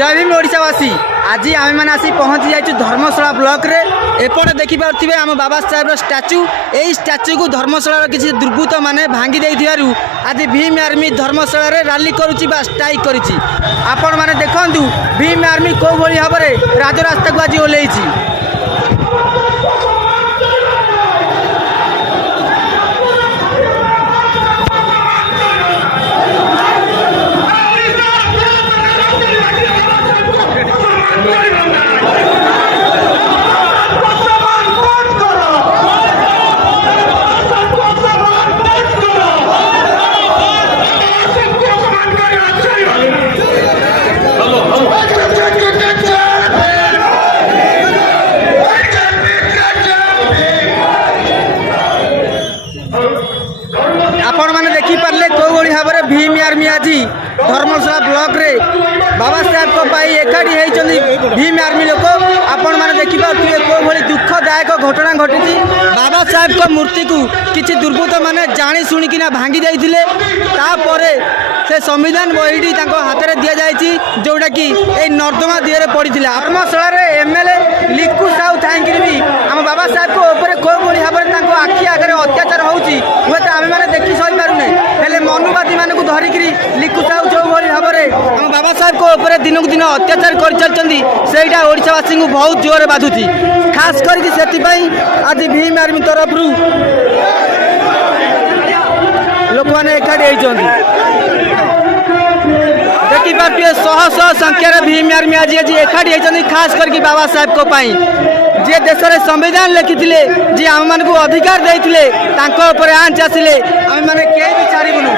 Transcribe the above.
जय भीम ओडिशावासी। आज आम मैंने आसी पहुँची जाइए धर्मशाला ब्लॉक रे। एपटे देखिपे आम बाबा साहेब स्टाच्यू। यही स्टाच्यू को धर्मशाला किसी दुर्बृत्त मैंने भांगी देथिबारु आज भीम आर्मी धर्मशाला रे रैली करुची बा स्ट्राइक करिची। आपण माने देखंतु भीम आर्मी को भली भाव में राजरास्ता को आज ओल्लैची। आपण मैंने देखिपारे कौ भाई भाव में भीम आर्मी आज धर्मशाला ब्लॉक रे बाबा साहेब को एकाठी होती भीम आर्मी लोक। आपण मैंने देखिपे कौ भाई दुखदायक घटना घटी। बाबा साहेब को मूर्ति को किसी दुर्बृत्त मैंने जानी शुणिकिना भांगी देते से संविधान बहीटी हाथ में दि जाती जोटा कि नर्दमा दिहरे पड़ी। धर्मशाला एमएलए लिकु साहू थी भी आम बाबा साहेब को ऊपर कौ भाई भाव में आखि आगे अत्याचार होती हुए तो आम मैंने देखी सही पारूने। हेले मनुवादी मानक धरिक लिकु साहू जो भाई भाव में आम बाबा साहेब को ऊपर दिन को दिन अत्याचार कर चलती सेटा ओडिशावासी को बहुत जोर बाधुची। खास करके आज भीम आर्मी तरफ लोक मैंने एकाठी होती देखिपे शह शह संख्यार भीम आर्मी आज एकाठी होती खास करके बाबा साहेब को जे देश में संविधान लिखिले जी आम मान को अधिकार देते आंच आसिले आम मैंने कहीं भी छाड़बुनु।